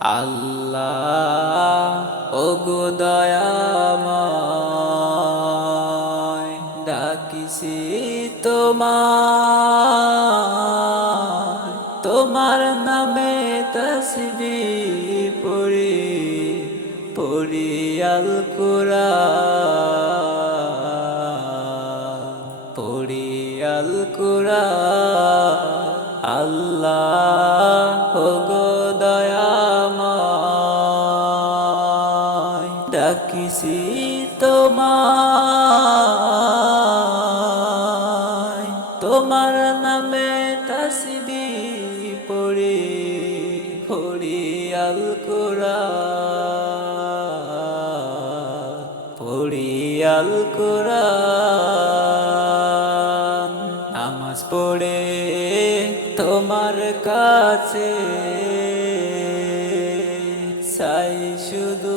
আল্লাহ ও গো দয়াময়, ডাকিছি তোমার তোমার নামে তসবি পড়ি পড়ি আল কুরআন পড়ি আল কুরআন আল্লাহ ও ডাকিছি তোমায়। তোমার নামে তসবি পড়ি পড়ি আল কুরআন, পড়ি আল কুরআন। নামাজ পড়ে তোমার কাছে, চাই শুধু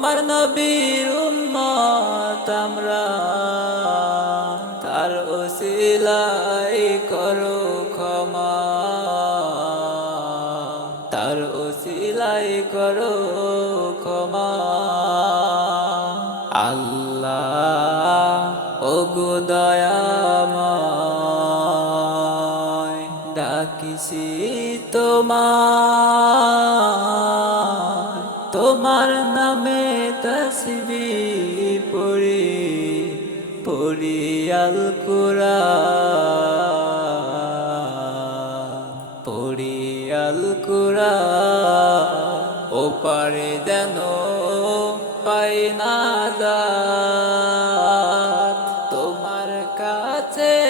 তোমার নবীর উম্মত, আমরা তার ওসিলাই করো ক্ষমা। তার ওসিলাই করো ক্ষমা। আল্লাহ, ও গো দয়াময়, ডাকিছি তোমার তোমার নামে তসবি পড়ি পড়ি আল কুরআন পড়ি আল ও পারে যেন পাই না তোমার কাছে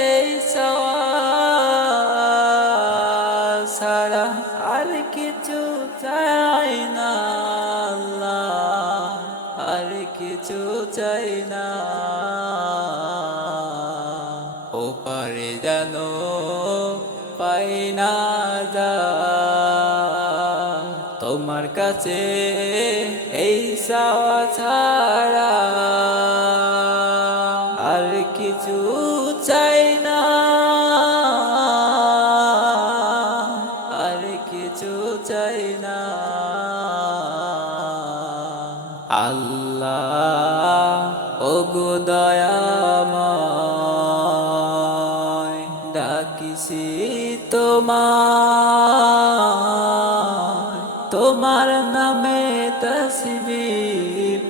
চাই না আর কিছু চাই না। ও পারে যেন পাই না যা, তোমার কাছে এই চাওয়া ছাড়া আর কিছু চাই না। আল্লাহ, ও দয়াময়, ডাকিছি তোমার তোমার নামে তসবি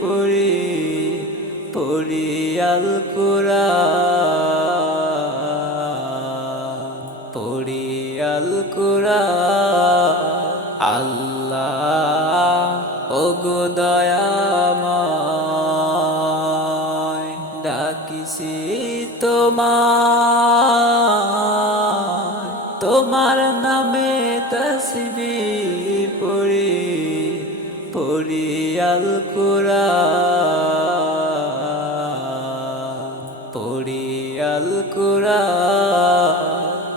পড়ি পড়ি আল কুরআন পড়ি আল কুরআন আল্লাহ গো দয়াময় ডাকিছি তোমার তোমার নামে তসবি পড়ি পড়ি আল কুরআন পড়ি আল কুরআন